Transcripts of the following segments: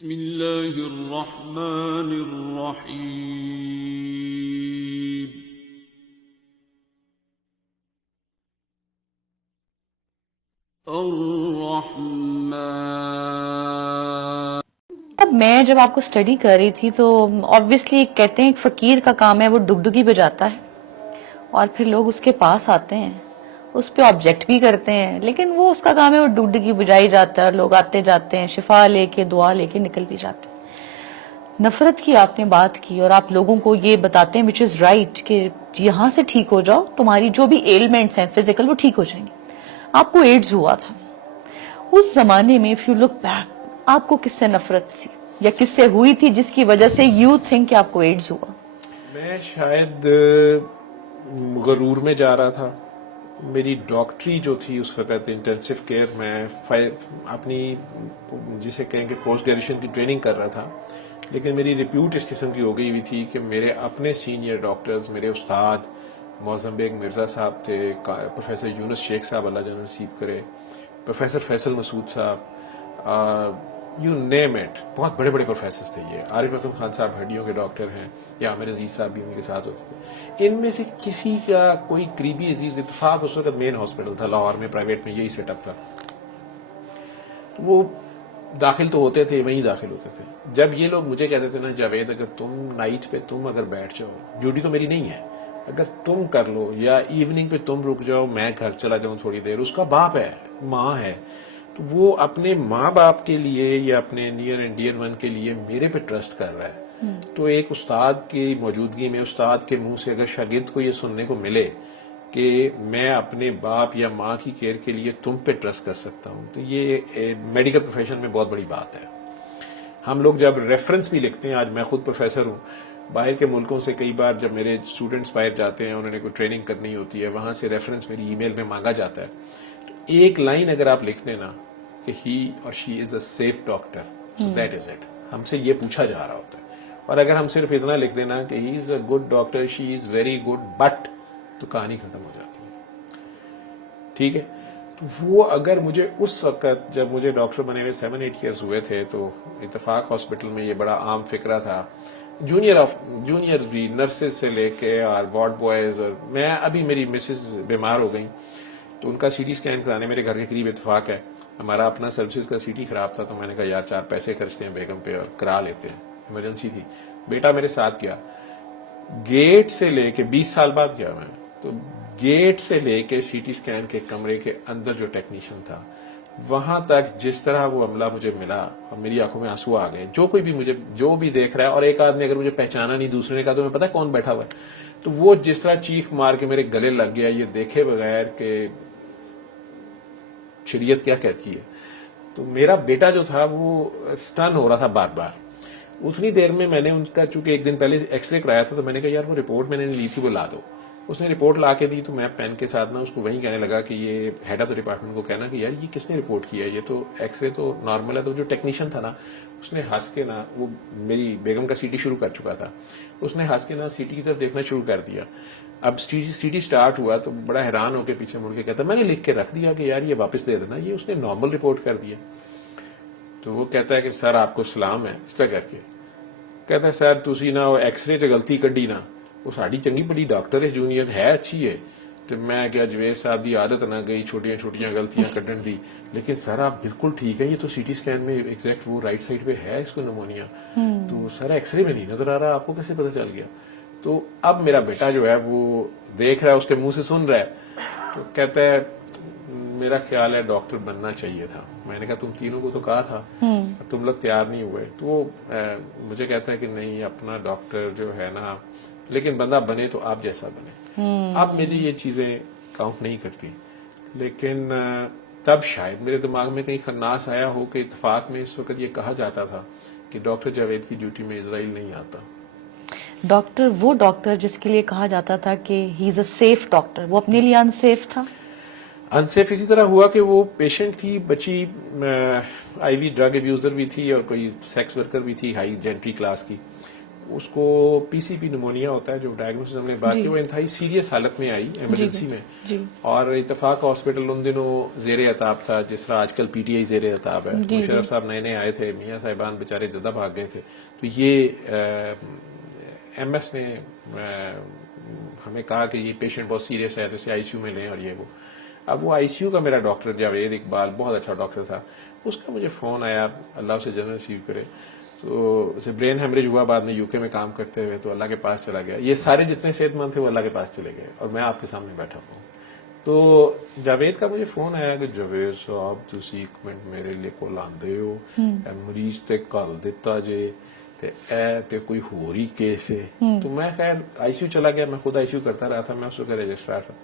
بسم اللہ الرحمن الرحیم الرحمن. اب میں جب آپ کو اسٹڈی کر رہی تھی تو آبویسلی کہتے ہیں ایک فقیر کا کام ہے وہ ڈگڈگی بجاتا ہے اور پھر لوگ اس کے پاس آتے ہیں، اس پہ آبجیکٹ بھی کرتے ہیں، لیکن وہ اس کا کام ہے وہ ڈگڈگی بجائی جاتا ہے اور لوگ آتے جاتے ہیں شفا لے کے دعا لے کے نکل بھی جاتے ہیں. نفرت کی آپ نے بات کی اور آپ لوگوں کو یہ بتاتے ہیں which is right کہ یہاں سے ٹھیک ہو جاؤ، تمہاری جو بھی ایلمنٹس ہیں فزیکل وہ ٹھیک ہو جائیں گے. آپ کو ایڈز ہوا تھا اس زمانے میں، if you look back، آپ کو کس سے نفرت تھی یا کس سے ہوئی تھی جس کی وجہ سے یو تھنک کہ آپ کو ایڈز ہوا؟ میں شاید غرور میں جا رہا تھا. میری ڈاکٹری جو تھی اس وقت انٹینسیو کیئر میں اپنی جسے کہیں کہ پوسٹ گریجویشن کی ٹریننگ کر رہا تھا، لیکن میری ریپیوٹ اس قسم کی ہو گئی ہوئی تھی کہ میرے اپنے سینئر ڈاکٹرز، میرے استاد معظم بیگ مرزا صاحب تھے، پروفیسر یونس شیخ صاحب اللہ جل نصیب کرے، پروفیسر فیصل مسعود صاحب، یو نیم اٹ، بہت بڑے بڑے پروفیسرز تھے. یہ عارف اعظم خان صاحب ہڈیوں کے ڈاکٹر ہیں، یا عامر عزیز صاحب بھی ان کے ساتھ ہوتے تھے. ان میں سے کسی کا کوئی قریبی عزیز اتفاق اس وقت مین ہاسپٹل تھا لاہور میں، پرائیویٹ میں یہی سیٹ اپ تھا، وہ داخل تو ہوتے تھے، وہیں داخل ہوتے تھے. جب یہ لوگ مجھے کہتے تھے نا جاوید اگر تم نائٹ پہ تم اگر بیٹھ جاؤ، ڈیوٹی تو میری نہیں ہے، اگر تم کر لو یا ایوننگ پہ تم رک جاؤ، میں گھر چلا جاؤں تھوڑی دیر، اس کا باپ ہے، ماں ہے، تو وہ اپنے ماں باپ کے لیے یا اپنے نیئر اینڈ ڈیئر ون کے لیے میرے پہ ٹرسٹ کر رہا ہے. تو ایک استاد کی موجودگی میں استاد کے منہ سے اگر شاگرد کو یہ سننے کو ملے کہ میں اپنے باپ یا ماں کی کیئر کے لیے تم پہ ٹرسٹ کر سکتا ہوں، تو یہ میڈیکل پروفیشن میں بہت بڑی بات ہے. ہم لوگ جب ریفرنس بھی لکھتے ہیں، آج میں خود پروفیسر ہوں، باہر کے ملکوں سے کئی بار جب میرے اسٹوڈنٹس باہر جاتے ہیں، انہوں نے کوئی ٹریننگ کرنی ہوتی ہے، وہاں سے ریفرنس میری ای میل میں مانگا جاتا ہے. تو ایک لائن اگر آپ لکھ دیں نا کہ ہی اور she is a safe doctor, so that is it. ہم سے یہ پوچھا جا رہا ہوتا ہے. اور اگر ہم صرف اتنا لکھ دینا کہ he is a good doctor, she is very good but, تو کہانی ختم ہو جاتی ہے. ٹھیک ہے، تو وہ اگر مجھے اس وقت جب مجھے ڈاکٹر بنے ہوئے 7-8 ایئرس ہوئے تھے، تو اتفاق ہاسپٹل میں یہ بڑا عام فکرہ تھا، جونیئرز بھی، نرسز سے لے کے اور وارڈ بوائز، اور میں ابھی میری مسز بیمار ہو گئی تو ان کا سی ٹی اسکین کرانے میرے گھر کے قریب اتفاق ہے. ہمارا اپنا سروسز کا سی ٹی خراب تھا، تو میں نے کہا یار 4 پیسے خرچتے ہیں بیگم پہ اور کرا لیتے ہیں، ایمرجنسی تھی. بیٹا میرے ساتھ گیا، گیٹ سے لے کے 20 سال بعد گیا میں، تو گیٹ سے لے کے سی ٹی اسکین کے کمرے کے اندر جو ٹیکنیشین تھا، وہاں تک جس طرح وہ عملہ مجھے ملا اور میری آنکھوں میں آنسو آ گئے. جو کوئی بھی مجھے جو بھی دیکھ رہا ہے، اور ایک آدمی اگر مجھے پہچانا نہیں، دوسرے نے کہا تو میں پتا کون بیٹھا ہوا ہے، تو وہ جس طرح چیخ مار کے میرے گلے لگ گیا، یہ دیکھے بغیر کہ شریعت کیا کہتی ہے. تو میرا بیٹا جو تھا وہ سٹن ہو رہا تھا بار بار. اتنی دیر میں میں نے ان کا چونکہ ایک دن پہلے ایکس رے کرایا تھا، تو میں نے کہا یار وہ رپورٹ میں نے لی تھی وہ لا دو. اس نے رپورٹ لا کے دی، تو میں پین کے ساتھ نا اس کو وہیں کہنے لگا کہ یہ ہیڈ آف دا ڈپارٹمنٹ کو کہنا کہ یار یہ کس نے رپورٹ کیا ہے، یہ تو ایکس رے تو نارمل ہے. تو جو ٹیکنیشین تھا نا، اس نے ہنس کے نا، وہ میری بیگم کا سی ٹی شروع کر چکا تھا، اس نے ہنس کے نا سی ٹی کی طرف دیکھنا شروع کر دیا. اب سی ٹی سٹارٹ ہوا تو بڑا حیران ہو کے پیچھے مڑ کے کہتا میں نے لکھ کے رکھ دیا کہ یار یہ واپس دے دینا، یہ اس نے نارمل رپورٹ کر دیا. تو وہ کہتا ہے کہ سر آپ کو سلام ہے، اس طرح کر کے کہتا ہے سر تسی نا ایکس رے چ غلطی کڈی نا، وہ ساڈی چنگی بڑی ڈاکٹر ہے، جونیئر ہے، اچھی ہے. تو میں کیا جوید صاحب دی عادت نہ گئی چھوٹیاں چھوٹیاں غلطیاں کڈن دی، لیکن سر آپ بالکل ٹھیک ہے، یہ تو سی ٹی اسکین میں ایگزیکٹ وہ رائٹ سائڈ پہ ہے اس کو نمونیا، تو سر ایکس رے میں نہیں نظر آ رہا، آپ کو کیسے پتہ چل گیا؟ تو اب میرا بیٹا جو ہے وہ دیکھ رہا ہے، اس کے منہ سے سن رہا ہے، تو کہتا ہے میرا خیال ہے ڈاکٹر بننا چاہیے تھا. میں نے کہا تم تینوں کو تو کہا تھا، تم لوگ تیار نہیں ہوئے. تو وہ مجھے کہتا ہے کہ نہیں اپنا ڈاکٹر جو ہے نا، لیکن بندہ بنے تو آپ جیسا بنے. اب مجھے یہ چیزیں کاؤنٹ نہیں کرتی، لیکن تب شاید میرے دماغ میں کہیں خناس آیا ہو کہ اتفاق میں اس وقت یہ کہا جاتا تھا کہ ڈاکٹر جاوید کی ڈیوٹی میں اسرائیل نہیں آتا. ڈاکٹر وہ ڈاکٹر جس کے لیے کہا جاتا تھا کہ he is a safe doctor, وہ اپنے لیے انسیف تھا. انسیف اسی طرح ہوا کہ وہ پیشنٹ تھی، بچی آئی وی ڈرگ ابیوزر بھی تھی اور کوئی سیکس ورکر بھی تھی ہائی جینٹری کلاس کی. اس کو پی سی پی نمونیا ہوتا ہے جو ڈائگنوسس ہم نے بات کی, وہ انتہائی سیریس حالت میں آئی ایمرجنسی میں, اور اتفاق ہاسپٹل ان دنوں زیر عتاب تھا جس طرح آج کل پی ٹی آئی زیر عتاب ہے. مشرف صاحب نئے نئے آئے تھے, میاں صاحبان بیچارے جدہ بھاگ گئے تھے, تو یہ ایم ایس نے ہمیں کہا کہ یہ پیشنٹ بہت سیریس ہے تو اسے آئی سی یو میں لیں, اور یہ وہ. اب وہ آئی سی یو کا میرا ڈاکٹر جاوید اقبال بہت اچھا ڈاکٹر تھا, اس کا مجھے فون آیا, اللہ اسے جنت نصیب کرے, تو اسے برین ہیمریج ہوا بعد میں یو کے میں کام کرتے ہوئے, تو اللہ کے پاس چلا گیا. یہ سارے جتنے صحت مند تھے وہ اللہ کے پاس چلے گئے, اور میں آپ کے سامنے بیٹھا ہوں. تو جاوید کا مجھے فون آیا کہ جاوید صاحب تسی ایک منٹ میرے لیے کول آندے ہو, مریض تے کل دیتا جے تے اے تے کوئی ہور ہی کیس ہے. تو میں خیر آئی سی یو چلا گیا, میں خود آئی سی یو کرتا رہا تھا, میں اس وقت رجسٹرار تھا.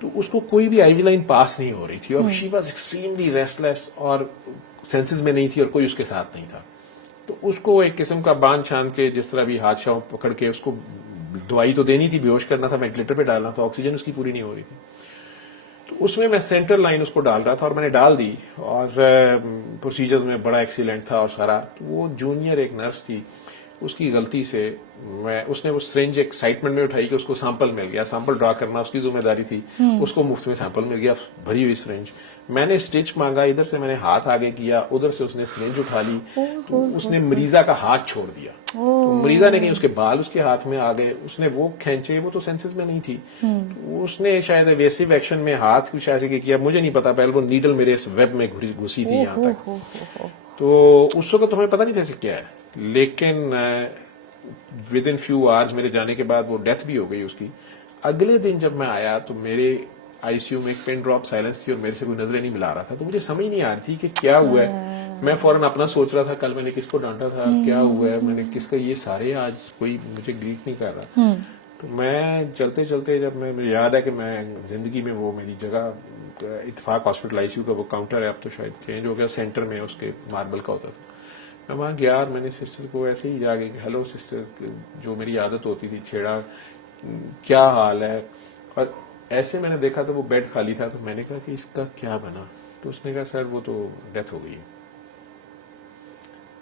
تو اس کو کوئی بھی آئی وی لائن پاس نہیں ہو رہی تھی, اور شی واز ایکسٹریملی ریسٹ لیس, اور سینسز میں نہیں تھی, اور کوئی اس کے ساتھ نہیں تھا. تو اس کو ایک قسم کا باندھ چھان کے جس طرح بھی حادثہ پکڑ کے اس کو دوائی تو دینی تھی, بیہوش کرنا تھا, وینٹیلیٹر پہ ڈالنا تھا, آکسیجن اس کی پوری نہیں ہو رہی تھی. تو اس میں سینٹرل لائن اس کو ڈال رہا تھا, اور میں نے ڈال دی, اور پروسیجرز میں بڑا ایکسیلنٹ تھا اور سارا. وہ جونیئر ایک نرس تھی, اس کی غلطی سے اس نے وہ سرنج ایکسائٹمنٹ میں اٹھائی کہ اس کو سیمپل مل گیا, سیمپل ڈرا کرنا اس کی ذمہ داری تھی, اس کو مفت میں سیمپل مل گیا, بھری ہوئی سرنج. میں نے اسٹچ مانگا, ادھر سے میں نے ہاتھ آگے کیا, ادھر سے اس نے سرنج اٹھا لی, تو اس نے مریضہ کا ہاتھ چھوڑ دیا. تو مریضہ نے کہیں اس کے بال اس کے ہاتھ میں آ گئے, اس نے وہ کھینچے, وہ تو سینسز میں نہیں تھی. اس نے شاید ایویسو ایکشن میں ہاتھ کچھ ایسے کیا, مجھے نہیں پتا, پہلے وہ نیڈل میرے اس ویب میں گھسی تھی یہاں تک. تو اس وقت تمہیں پتا نہیں تھا کیا ہے, لیکن ود ان فیو آورز میرے جانے کے بعد وہ ڈیتھ بھی ہو گئی اس کی. اگلے دن جب میں آیا تو میرے آئی سی یو میں ایک پن ڈراپ سائلنس تھی, اور میرے سے کوئی نظریں نہیں ملا رہا تھا, تو مجھے سمجھ نہیں آ رہی تھی کہ کیا ہوا ہے. میں فوراً اپنا سوچ رہا تھا, کل میں نے کس کو ڈانٹا تھا, کیا ہوا ہے, میں نے کس کا, یہ سارے آج کوئی مجھے گریٹ نہیں کر رہا. تو میں چلتے چلتے جب مجھے یاد ہے کہ میں زندگی میں وہ میری جگہ اتفاق ہاسپٹل آئی سی یو کا وہ کاؤنٹر ہے, اب تو شاید چینج ہو گیا, سینٹر میں اس کے ماربل کا ہوتا تھا. میں وہاں گیا, اور میں نے سسٹر کو ایسے ہی جا کے ہیلو سسٹر, جو میری عادت ہوتی تھی, چھیڑا, کیا حال ہے. اور ایسے میں نے دیکھا تو وہ بیڈ خالی تھا, تو میں نے کہا کہ اس کا کیا بنا. تو اس نے کہا سر وہ تو ڈیتھ ہو گئی.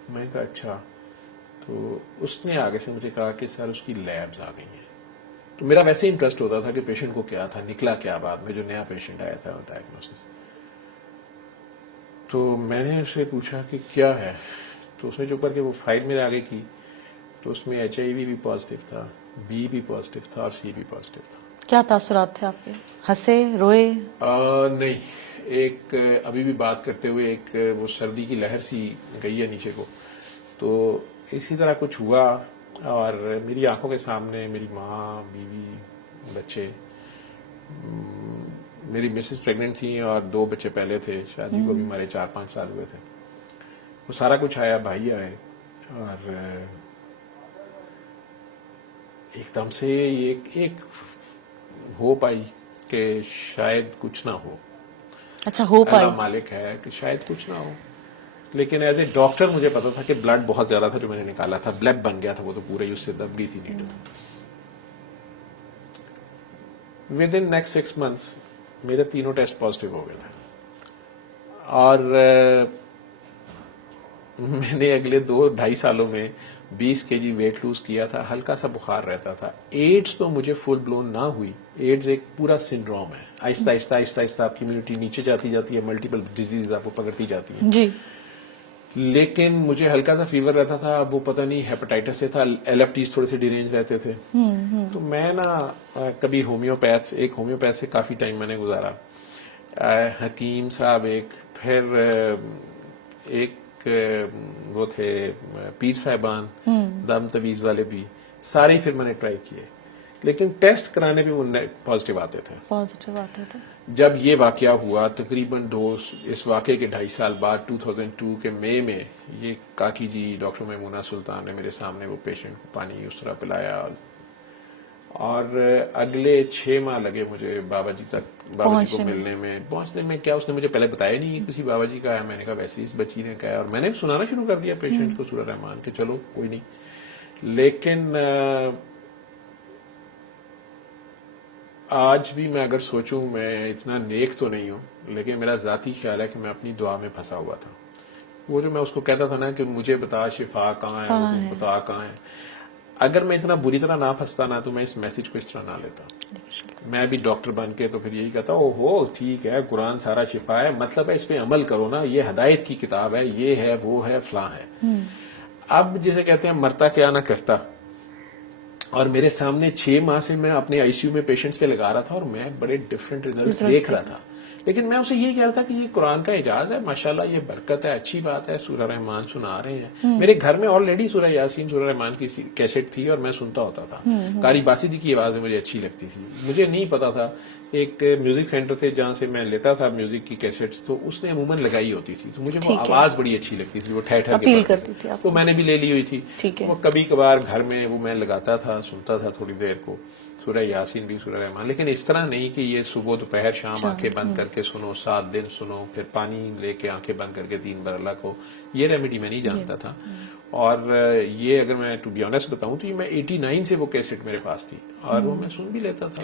میں نے کہا اچھا. تو اس نے آگے سے مجھے کہا کہ سر اس کی لیبز آ گئی ہیں. تو میرا ویسے ہی انٹرسٹ ہوتا تھا کہ پیشنٹ کو کیا تھا, نکلا کیا بعد میں جو نیا پیشنٹ آیا تھا ڈائگنوسس. تو میں نے اس سے پوچھا کہ کیا ہے, تو اس نے چپ کر کے وہ فائل میرے آگے کی, تو اس میں ایچ آئی وی بھی پازیٹیو تھا, بی بھی پازیٹیو تھا, اور سی بھی پازیٹیو تھا. کیا تاثرات تھے آپ کے, ہنسے, روئے؟ نہیں, ایک ابھی بھی بات کرتے ہوئے ایک وہ سردی کی لہر سی گئی ہے نیچے کو. تو اسی طرح کچھ ہوا, اور میری آنکھوں کے سامنے میری ماں, بیوی, بچے, میری مسز پریگننٹ تھیں, اور 2 بچے پہلے تھے, شادی کو بھی ہمارے 4-5 سال ہوئے تھے. وہ سارا کچھ آیا, بھائی آئے, اور ایک دم سے ایک ہوپ آئی کہ شاید کچھ نہ ہو. اچھا, ہو پائی, اللہ مالک ہے کہ شاید کچھ نہ ہو. لیکن ایز اے ڈاکٹر مجھے پتا تھا کہ بلڈ بہت زیادہ تھا جو میں نے نکالا تھا, بلیب بن گیا تھا وہ تو پورے ہی, اس سے دب گئی تھی needle. With in next 6 months میرے 3 ٹیسٹ پازیٹیو ہو گئے تھے, اور میں نے اگلے 2-2.5 سالوں میں 20 kg ویٹ لوز کیا تھا, ہلکا سا بخار رہتا تھا. ایڈز تو مجھے فل بلون نہ ہوئی, ایڈز ایک پورا سنڈروم ہے, آہستہ آہستہ آہستہ آہستہ آپ کی امیونٹی نیچے جاتی جاتی ہے, ملٹیپل ڈیزیز آپ کو پکڑتی جاتی ہیں. جی. لیکن مجھے ہلکا سا فیور رہتا تھا, اب وہ پتہ نہیں ہیپاٹائٹس سے تھا, ایل ایف ٹیز تھوڑے سے ڈیرینج رہتے تھے. تو میں نا کبھی ایک ہومیوپیتھ سے کافی ٹائم میں نے گزارا, حکیم صاحب ایک, پھر ایک وہ تھے پیر صاحبان, دم تویز والے بھی, سارے پھر میں نے ٹرائی کیے, لیکن ٹیسٹ کرانے پہ وہ پازیٹیو آتے تھے. جب یہ واقعہ ہوا تقریباً اس واقعے کے 2.5 سال بعد 2002 کے مئی میں, یہ کاکی جی ڈاکٹر میمونہ سلطان نے میرے سامنے وہ پیشنٹ کو پانی اس طرح پلایا, اور اگلے 6 ماہ لگے مجھے بابا جی کو ملنے میں, پہنچنے میں. کیا اس نے مجھے پہلے بتایا نہیں کسی بابا جی کا ہے, میں نے کہا ویسے اس بچی نے کہا, اور میں نے سنانا شروع کر دیا پیشنٹ کو سورہ رحمان کہ چلو کوئی نہیں. لیکن آج بھی میں اگر سوچوں, میں اتنا نیک تو نہیں ہوں, لیکن میرا ذاتی خیال ہے کہ میں اپنی دعا میں پھنسا ہوا تھا. وہ جو میں اس کو کہتا تھا نا کہ مجھے بتا شفا کہاں ہے, بتا کہاں ہے, اگر میں اتنا بری طرح نہ پھنستا نا تو میں اس میسج کو اس طرح نہ لیتا. میں بھی ڈاکٹر بن کے تو پھر یہی کہتا او ہو ٹھیک ہے قرآن سارا شفا ہے, مطلب ہے اس پہ عمل کرو نا, یہ ہدایت کی کتاب ہے, یہ ہے وہ ہے فلاں ہے. اب جسے کہتے ہیں مرتا کیا نہ کرتا, اور میرے سامنے 6 ماہ سے میں اپنے آئی سی یو میں پیشنٹس پہ لگا رہا تھا اور میں بڑے ڈفرینٹ ریزلٹس دیکھ رہا تھا, لیکن میں اسے یہی کہہ رہا تھا کہ یہ قرآن کا اعجاز ہے, ماشاءاللہ یہ برکت ہے, اچھی بات ہے, سورہ رحمان سنا رہے ہیں. میرے گھر میں آلریڈی سورہ یاسین سورہ رحمان کی کیسٹ تھی اور میں سنتا ہوتا تھا. قاری باسطی کی آوازیں مجھے اچھی لگتی تھی. مجھے نہیں پتا تھا ایک میوزک سینٹر سے جہاں سے میں لیتا تھا میوزک کی کیسٹس, تو اس نے عموماً لگائی ہوتی تھی, تو مجھے وہ آواز بڑی اچھی لگتی تھی, وہ ٹھہر کے اپیل کرتی تھی, تو میں نے بھی لے لی ہوئی تھی. وہ کبھی کبھار گھر میں وہ میں لگاتا تھا, سنتا تھا تھوڑی دیر کو سورہ یاسین بھی سورہ رحمان, لیکن اس طرح نہیں کہ یہ صبح دوپہر شام آنکھیں بند کر کے سنو, 7 دن سنو, پھر پانی لے کے آنکھیں بند کر کے 3 بار اللہ کو, یہ ریمیڈی میں نہیں جانتا تھا. اور یہ اگر میں ٹو بی آنیسٹ بتاؤں تو یہ میں 89 سے وہ کیسٹ میرے پاس تھی اور وہ میں سن بھی لیتا تھا.